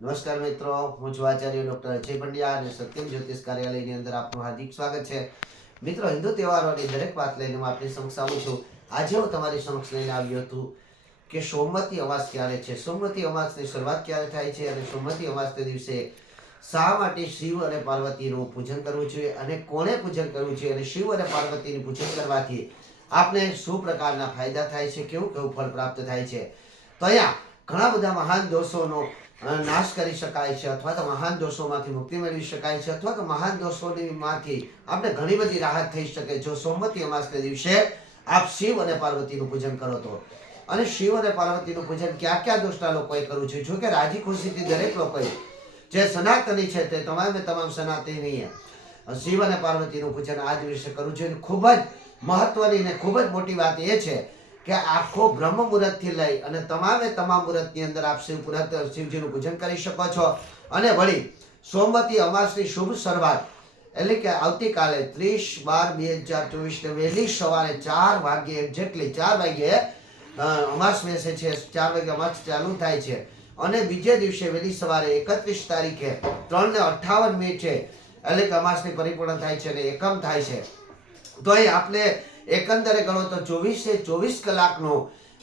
નમસ્કાર મિત્રો, હું છું આચાર્ય ડોક્ટર અજય પંડ્યા અને સત્યમ જ્યોતિષ કાર્યાલયની અંદર આપનું હાર્દિક સ્વાગત છે. મિત્રો, હિન્દુ તહેવારોની દરેક વાત લઈને હું આપની સમક્ષ આવું છું. આજે હું તમારી સમક્ષ લઈને આવ્યો હતું કે સોમવતી અમાસ ક્યારે છે, સોમવતી અમાસની શરૂઆત ક્યારે થાય છે અને સોમવતી અમાસના દિવસે શા માટે શિવ અને પાર્વતીનું પૂજન કરવું જોઈએ અને કોણે પૂજન કરવું જોઈએ અને શિવ અને પાર્વતીનું પૂજન કરવાથી આપને શું પ્રકારના ફાયદા થાય છે, કેવું કેવું ફળ પ્રાપ્ત થાય છે. તો અહીંયા ઘણા બધા મહાન દોષોનો નાશ કરી શકાય છે, અથવા તો મહાન દોષોમાંથી મુક્તિ મેળવી શકાય છે, અથવા તો મહાન દોષોમાંથી આપણે ઘણી બધી રાહત થઈ શકે જો સોમવતી અમાસના દિવસે આપ શિવ અને પાર્વતીનું પૂજન કરો તો. અને શિવ અને પાર્વતીનું પૂજન ક્યાં ક્યાં દોષના લોકોએ કરવું જોઈએ? જો કે રાજી ખુશીથી દરેક લોકોએ જે સનાતની છે તે તમામ સનાતનીએ શિવ અને પાર્વતીનું પૂજન આ દિવસે કરવું જોઈએ. ખૂબ જ મહત્વની અને ખૂબ જ મોટી વાત એ છે કે આખો બ્રહ્મ મુહૂર્ત થી લઈ અને તમામ મુહૂર્તની અંદર આપ શિવજીનું પૂજન કરી શકો છો. અને વળી સોમવતી અમાસની શુભ શરૂઆત એટલે કે આવતીકાલે 30/12/2024 વહેલી સવારે 4 વાગ્યે એક્ઝેક્ટલી 4 વાગ્યે અમાસ બેસે છે. 4 વાગ્યે અમાસ ચાલુ થાય છે અને બીજે દિવસે વહેલી સવારે 31 તારીખે 3:58 એટલે કે અમાસની પરિપૂર્ણ થાય છે અને એકમ થાય છે. તો અહીં આપણે એકંદરે ગણો તો 24 કલાકનો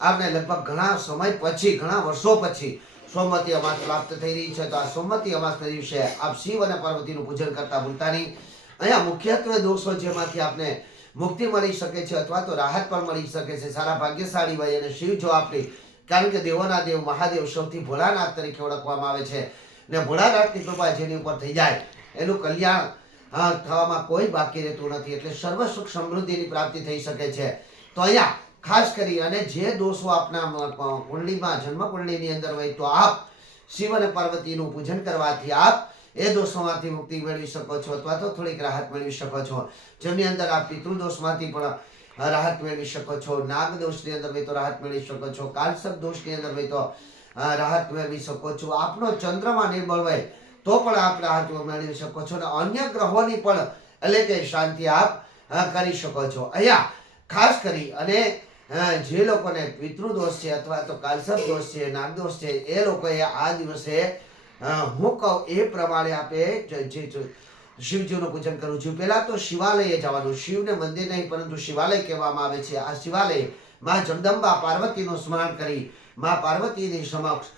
આપણે લગભગ ઘણા સમય પછી, ઘણા વર્ષો પછી સોમવતી અમાસ પ્રાપ્ત થઈ રહી છે. તો આ સોમવતી અમાસના દિવસે આપ શિવ અને પાર્વતીનું પૂજન કરતા ભૂલતા નહીં. અહીંયા મુખ્યત્વે દોષો જેમાંથી આપને મુક્તિ મળી શકે છે અથવા તો રાહત પણ મળી શકે છે. સારા ભાગ્યશાળી હોય અને શિવ જો આપણી, કારણ કે દેવોના દેવ મહાદેવ સૌથી ભોળાનાથ તરીકે ઓળખવામાં આવે છે ને ભોળાનાથની કૃપા જેની ઉપર થઈ જાય એનું કલ્યાણ થવામાં કોઈ બાકી રહેતું નથી, એટલે સર્વ સુખ સમૃદ્ધિની પ્રાપ્તિ થઈ શકે છે. તો અહીંયા ખાસ કરી અને જે દોષો આપના કુંડલીમાં, જન્મ કુંડલીની અંદર હોય તો આપ શિવ અને પાર્વતીનું પૂજન કરવાથી આપ એ દોષોમાંથી મુક્તિ મેળવી શકો છો અથવા તો થોડીક રાહત મેળવી શકો છો. જેની અંદર આપ પિતૃદોષમાંથી પણ રાહત મેળવી શકો છો, નાગ દોષની અંદર હોય તો રાહત મેળવી શકો છો, કાલસર્પ દોષની અંદર હોય તો રાહત મેળવી શકો છો. આપનો ચંદ્રમાં નિર્બળ હોય તો પણ આપ રાહત મેળવી શકો છો અને અન્ય ગ્રહોની પણ એટલે કે શાંતિ આપ કરી શકો છો. અહીંયા ખાસ કરી અને જે લોકોને પિતૃદોષ છે અથવા તો કાલસર્પ દોષ છે, નાગદોષ છે, એ લોકોએ આ દિવસે હું કહું એ પ્રમાણે આપે શિવજીનું પૂજન કરવું જોઈએ. પહેલા તો શિવાલયે જવાનું. શિવને મંદિર નહીં પરંતુ શિવાલય કહેવામાં આવે છે. આ શિવાલય માં જગદંબા પાર્વતીનું સ્મરણ કરી માં પાર્વતીની સમક્ષ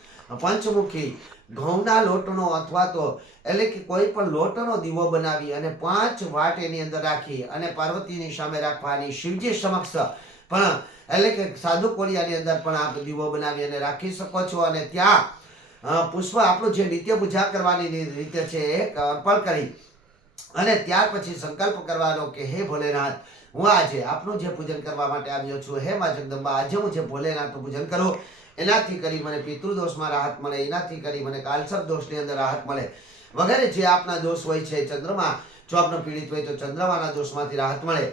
પંચમુખી ઘઉંના લોટનો અથવા તો એટલે કે કોઈ પણ લોટનો દીવો બનાવી અને 5 વાટ એની અંદર રાખી અને પાર્વતીની સામે રાખવાની. શિવજી સમક્ષ પણ એટલે કે સાધુ કોળિયાની અંદર પણ આપ દીવો બનાવી અને રાખી શકો છો અને ત્યાં પુષ્પ આપણું જે નિત્ય પૂજા કરવાની રીતે છે એ અર્પણ કરી અને ત્યાર પછી સંકલ્પ કરવાનો કે હે ભોલેનાથ, હું આજે આપનું જે પૂજન કરવા માટે આવ્યો છું, હે માં જગદંબા, આજે હું જે ભોલેનાથનું પૂજન કરું એનાથી કરી મને પિતૃદોષમાં રાહત મળે, એનાથી કરી મને કાલસર્પ દોષની અંદર રાહત મળે વગેરે જે આપના દોષ હોય છે. ચંદ્રમા જો આપનો પીડિત હોય તો ચંદ્રમાના દોષમાંથી રાહત મળે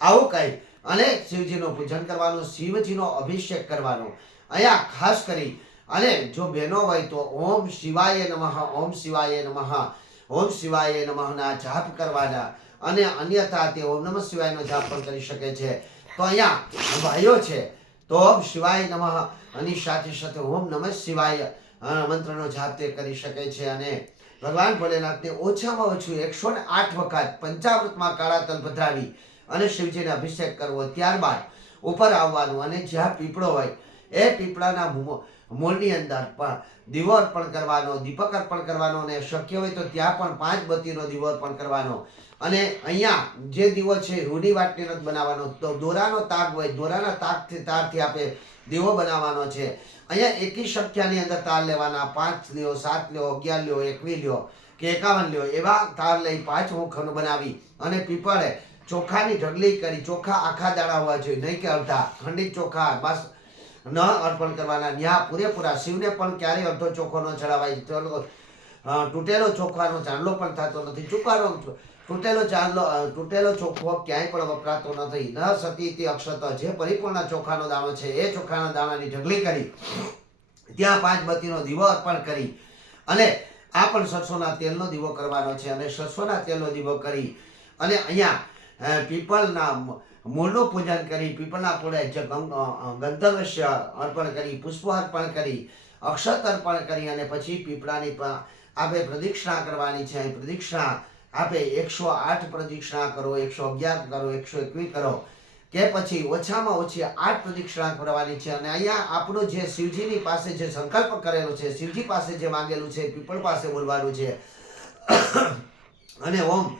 આવું કંઈ અને શિવજીનું પૂજન કરવાનું, શિવજીનો અભિષેક કરવાનો. અહીંયા ખાસ કરી અને જો બહેનો હોય તો ઓમ શિવાય નમઃ, ઓમ શિવાય નમઃ, ઓમ શિવાય નમઃના જાપ કરવાના અને અન્યથા તે ઓમ નમઃ શિવાયનો જાપ પણ કરી શકે છે. તો અહીંયા ભાઈઓ છે તો ઓમ શિવાય નમઃ અને સાથે સાથે ઓમ નમઃ શિવાય મંત્રનો જાપ તે કરી શકે છે અને ભગવાન ભોલેનાથને ઓછામાં ઓછું 108 વખત પંચામૃતમાં કાળા તલ પધરાવી અને શિવજીને અભિષેક કરવો. ત્યારબાદ ઉપર આવવાનું અને જ્યાં પીપળો હોય એ પીપળાના મૂળની અંદર પણ દીવો અર્પણ કરવાનો, દીપક અર્પણ કરવાનો અને શક્ય હોય તો ત્યાં પણ 5 બત્તીનો દીવો અર્પણ કરવાનો. અને અહીંયા જે દીવો છે રૂની વાટણીનો જ બનાવવાનો. તો દોરાનો તાગ હોય, દોરાના તારથી આપણે દીવો બનાવવાનો છે. અહીંયા એકી સંખ્યાની અંદર તાર લેવાના. 5 લ્યો, 7 લ્યો, 11 લ્યો, 21 લ્યો કે 51 લ્યો એવા તાર લઈ 5 મુખનો બનાવી અને પીપળે ચોખાની ઢગલી કરી, ચોખા આખા દાણા હોવા જોઈએ, નહીં કે અડધા, ખંડિત ચોખા બસ ન અર્પણ કરવાના. ન્યા પૂરેપૂરા શિવને પણ ક્યારેય અડધો ચોખો ન ચડાવાય. તૂટેલો ચોખાનો ચાંદલો પણ થતો નથી. તૂટેલો ચોખ્ખો ક્યાંય પણ વપરાતો નથી. ન સતી તે અક્ષત, જે પરિપૂર્ણ ચોખાનો દાણો છે એ ચોખાના દાણાની ઢગલી કરી ત્યાં 5 બત્તીનો દીવો અર્પણ કરી અને આ પણ સરસોના તેલનો દીવો કરવાનો છે અને સરસોના તેલનો દીવો કરી અને અહીંયા પીપળના મૂળનું પૂજન કરી, પીપળના પૂળે જે ગંધર્વસ્ય અર્પણ કરી, પુષ્પ અર્પણ કરી અક્ષત અર્પણ કરી અને પછી પીપળાની આપે પ્રદક્ષિણા કરવાની છે. પ્રદક્ષિણા આપે 108 પ્રદક્ષિણા કરો, 111 કરો, 121 કરો કે પછી ઓછામાં ઓછી 8 પ્રદક્ષિણા કરવાની છે. અને અહીંયા આપણો જે શિવજીની પાસે જે સંકલ્પ કરેલો છે, શિવજી પાસે જે માંગેલું છે, પીપળ પાસે બોલવાનું છે અને ઓમ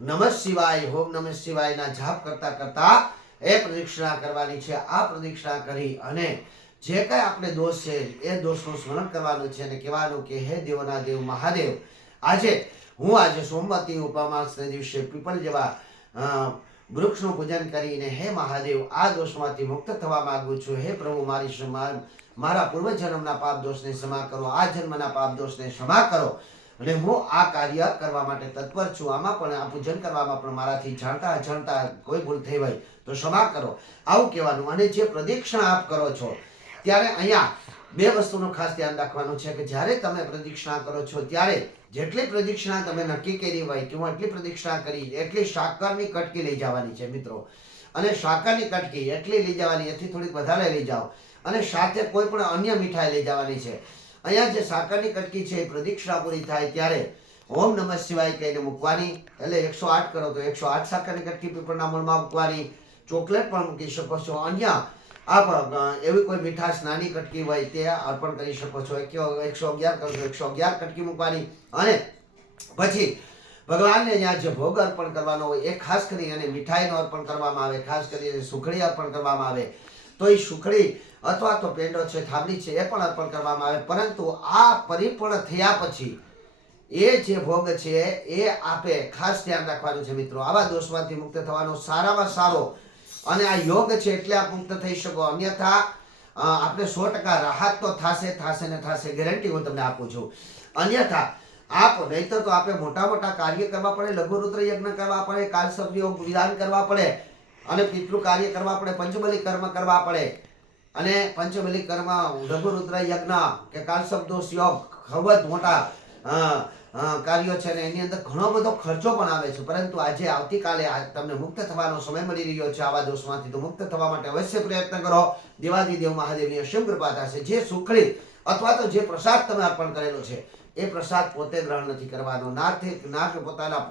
નમઃ શિવાય, ઓમ નમઃ શિવાય ના જાપ કરતા કરતા એ પ્રદક્ષિણા કરવાની છે. આ પ્રદક્ષિણા કરી અને જે કઈ આપણે દોષ છે એ દોષનું સ્મરણ કરવાનું છે અને કહેવાનું કે હે દેવોના દેવ મહાદેવ, આજે સોમવતી ઉપવાસના દિવસે પીપળ જેવા વૃક્ષનું પૂજન કરીને હે મહાદેવ આ દોષમાંથી મુક્ત થવા માંગુ છું. હે પ્રભુ, મારા પૂર્વજન્મના પાપ દોષને ક્ષમા કરો, આ જન્મના પાપ દોષને ક્ષમા કરો અને હું આ કાર્ય કરવા માટે તત્પર છું. આમાં પણ આ પૂજન કરવામાં પણ મારાથી જાણતા અજાણતા કોઈ ભૂલ થઈ હોય તો ક્ષમા કરો, આવું કહેવાનું. અને જે પ્રદક્ષિણા આપ કરો છો ત્યારે અહીંયા બે વસ્તુનું ખાસ ધ્યાન રાખવાનું છે કે જ્યારે તમે પ્રદક્ષિણા કરો છો ત્યારે જેટલી પ્રદક્ષિણા તમે નક્કી કરી હોય કે હું એટલી પ્રદક્ષિણા કરી એટલી સાકરની કટકી લઈ જવાની છે મિત્રો. અને સાકરની કટકી એટલી લઈ જવાની, એથી થોડીક વધારે લઈ જાઓ અને સાથે કોઈ પણ અન્ય મીઠાઈ લઈ જવાની છે. અહીંયા જે સાકરની કટકી છે એ પ્રદક્ષિણા પૂરી થાય ત્યારે ઓમ નમઃ શિવાય કહીને મૂકવાની. એટલે 108 કરો તો 108 સાકરની કટકી પીપળના મૂળમાં મૂકવાની. ચોકલેટ પણ મૂકી શકો છો. અન્ય એવી કોઈ મીઠાશ નાની કટકી હોય તે અર્પણ કરી શકો છો. 111 કરો તો 111 કટકી મૂકવાની. અને પછી ભગવાનને ત્યાં જે ભોગ અર્પણ કરવાનો હોય એ ખાસ કરી અને મીઠાઈનો અર્પણ કરવામાં આવે, ખાસ કરીને સુખડી અર્પણ કરવામાં આવે તો એ સુખડી અથવા તો પેંડો છે, થાબડી છે એ પણ અર્પણ કરવામાં આવે. પરંતુ આ પરિપૂર્ણ થયા પછી એ જે ભોગ છે એ આપે ખાસ ધ્યાન રાખવાનું છે મિત્રો. આવા દોષમાંથી મુક્ત થવાનો સારામાં સારો અને આ યોગ છે એટલે આપ મુક્ત થઈ શકો. અન્યથા આપણે 100% રાહત તો થશે ને થશે, ગેરંટી હું તમને આપું છું. અન્યથા આપ નહીતર તો આપણે મોટા મોટા કાર્ય કરવા પડે, લઘુરુદ્ર યજ્ઞ કરવા પડે, કાલસર્પ યોગ વિધાન કરવા પડે અને પિતૃ કાર્ય કરવા પડે, પંચબલી કર્મ કરવા પડે. અને પંચબલી કર્મ, લઘુરુદ્ર યજ્ઞ કે કાલસર્પ દોષ યોગ ખૂબ જ મોટા કાર્યો છે અને એની અંદર ઘણો બધો ખર્ચો પણ આવે છે. પરંતુ આજે આવતીકાલે તમને મુક્ત થવાનો સમય મળી રહ્યો છે આવા દોષમાંથી. તો મુક્ત થવા માટે અવશ્ય પ્રયત્ન કરો. દેવાદિદેવ મહાદેવની અસીમ કૃપા થશે. જે સુખડી અથવા તો જે પ્રસાદ તમે અર્પણ કરેલો છે એ પ્રસાદ પોતે ગ્રહણ નથી કરવાનો, ના કે પોતાના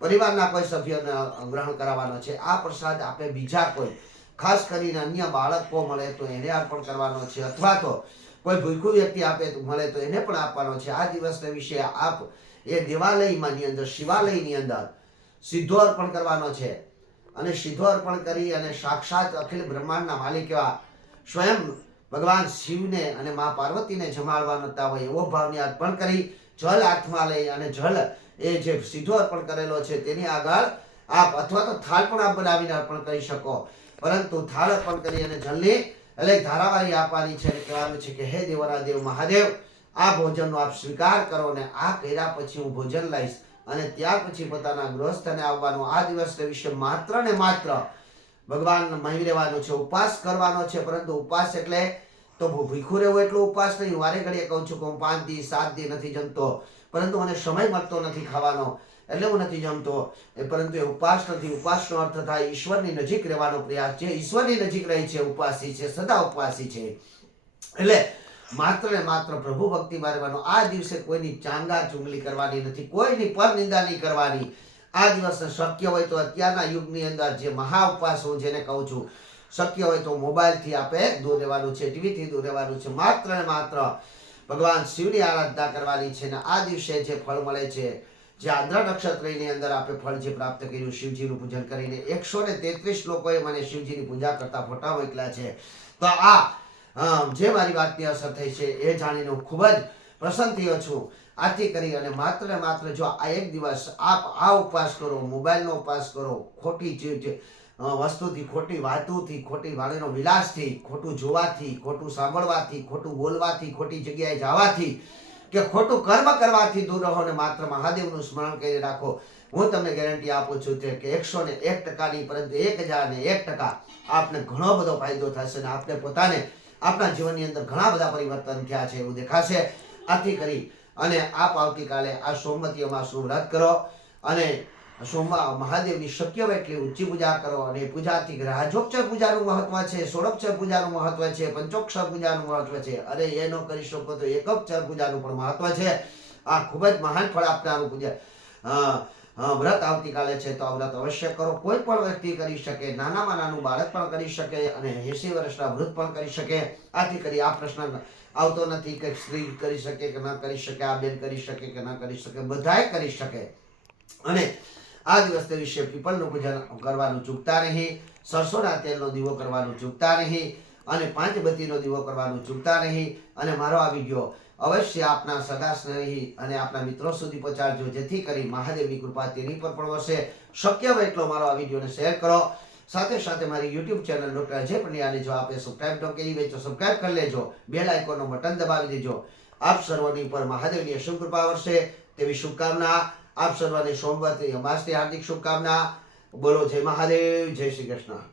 પરિવારના કોઈ સભ્યને ગ્રહણ કરાવવાનો છે. આ પ્રસાદ આપે બીજા કોઈ, ખાસ કરીને અન્ય બાળકો મળે તો એને અર્પણ કરવાનો છે, અથવા તો કોઈ ભૂખ્યું વ્યક્તિ આપે મળે તો એને પણ આપવાનો છે. આ દિવસના વિશે આપ એ દેવાલયમાંની અંદર, શિવાલયની અંદર સીધો અર્પણ કરવાનો છે. અને સીધો અર્પણ કરી અને સાક્ષાત અખિલ બ્રહ્માંડના માલિક એવા સ્વયં ભગવાન શિવને અને મા પાર્વતીને જમાડવાના હોય એવો ભાવને અર્પણ કરી જલ હાથમાં લઈ અને જલ એ જે સીધો અર્પણ કરેલો છે તેની આગળ આપ અથવા તો થાળ પણ આપ બનાવીને અર્પણ કરી શકો. પરંતુ થાળ અર્પણ કરી અને જલની એટલે ધારાવાહી આપવાની છે અને કહેવાનું છે કે હે દેવોના દેવ મહાદેવ, આ ભોજનનો આપ સ્વીકાર કરો ને આ કર્યા પછી હું ભોજન લઈશ. અને ત્યાર પછી પોતાના ગૃહસ્થને આવવાનું. આ દિવસના વિશે માત્ર ને માત્ર ભગવાન મહી રહેવાનું છે, ઉપવાસ કરવાનો છે. પરંતુ ઉપવાસ એટલે તો ભૂખ્યું રહેવું એટલો ઉપવાસ નહીં. વારે ઘડીએ કહું છું કે હું 5 દી 7 દી નથી જમતો, પરંતુ મને સમય મળતો નથી ખાવાનો એટલે હું નથી જમતો. પરંતુ એ ઉપવાસ નથી. ઉપવાસનો અર્થ થાય ઈશ્વરની નજીક રહેવાનો પ્રયાસ. જે ઈશ્વરની નજીક રહી છે ઉપવાસી છે, સદા ઉપવાસી છે. એટલે માત્ર ને માત્ર પ્રભુ ભક્તિમાં રહેવાનો. આ દિવસે કોઈની ચાંગા ચુંગલી કરવાની નથી, કોઈની પર નિંદા નહીં કરવાની. આ દિવસ શક્ય હોય તો અત્યારના યુગની અંદર જે મહા ઉપવાસ હું જેને કહું છું, શક્ય હોય તો મોબાઈલથી આપણે દૂર રહેવાનું છે, ટીવીથી દૂર રહેવાનું છે. માત્ર ને માત્ર ભગવાન શિવની આરાધના કરવાની છે. ને આ દિવસે જે ફળ મળે છે, જે આંધ્ર નક્ષત્રની અંદર આપણે ફળ જે પ્રાપ્ત કર્યું શિવજીનું પૂજન કરીને, 133 લોકોએ મને શિવજીની પૂજા કરતા ફોટા મોકલ્યા છે. તો આ જે મારી વાતની અસર થઈ છે એ જાણીને હું ખૂબ જ પ્રસન્ન થયો છું. આથી કરી અને માત્ર ને માત્ર જો આ એક દિવસ આપ આ ઉપવાસ કરો, મોબાઈલનો ઉપવાસ કરો, ખોટી વસ્તુથી, ખોટી વાતોથી, ખોટી વાણીનો વિલાસથી, ખોટું જોવાથી, ખોટું સાંભળવાથી, ખોટું બોલવાથી, ખોટી જગ્યાએ જવાથી કે ખોટું કર્મ કરવાથી દૂર રહો ને માત્ર મહાદેવનું સ્મરણ કરી રાખો. હું તમને ગેરંટી આપું છું કે 101% નહીં પરંતુ 1001% આપને ઘણો બધો ફાયદો થશે અને આપને પોતાને આપણા જીવનની અંદર ઘણા બધા પરિવર્તન થયા છે એવું દેખાશે. આથી કરી અને આપ આવતીકાલે આ સોમવતી અમાસનું વ્રત કરો અને મહાદેવની શક્ય હોય એટલી ઊંચી પૂજા કરો અને પૂજાથી રાજોપચાર પૂજાનું મહત્વ છે, ષોડોપચાર પૂજાનું મહત્વ છે, પંચોક્ષર પૂજાનું મહત્વ છે, અને એ ન કરી શકો તો એકોપચાર પૂજાનું પણ મહત્વ છે. આ ખૂબ જ મહાન ફળ આપનારું પૂજા વ્રત આવતીકાલે છે, તો આ વ્રત અવશ્ય કરો. કોઈ પણ વ્યક્તિ કરી શકે, નાનામાં નાનું બાળક પણ કરી શકે અને 80 વર્ષના વૃદ્ધ પણ કરી શકે. આથી કરી આ પ્રશ્ન આવતો નથી કે સ્ત્રી કરી શકે કે ન કરી શકે, આ બેન કરી શકે કે ન કરી શકે, બધાય કરી શકે. અને આ દિવસ વિશે પીપળનું પૂજન કરવાનું ચૂકતા નહીં, સરસોના તેલનો દીવો કરવાનું ચૂકતા નહીં, અને 5 બત્તીનો દીવો કરવાનું ચૂકતા નહીં. અને મારો આ વિડીયો અવશ્ય આપના સગા સ્નેહી અને આપના મિત્રો સુધી પહોંચાડજો, જેથી કરી મહાદેવની કૃપા તેની પર પણ વરસે. શક્ય હોય એટલો મારો આ વિડીયોને શેર કરો. સાથે સાથે મારી યુટ્યુબ ચેનલ ડોક્ટર અજય પંડ્યાને જો આપે સબસ્ક્રાઇબ ન કરી હોય તો સબસ્ક્રાઇબ કરી લેજો, બેલ આઇકોનનો બટન દબાવી દેજો. આપ સર્વની પર મહાદેવની અશુભ કૃપા વરસે તેવી શુભકામના. આપ સર્વને સોમવારની અમાસની હાર્દિક શુભકામના. બોલો જય મહાદેવ, જય શ્રી કૃષ્ણ.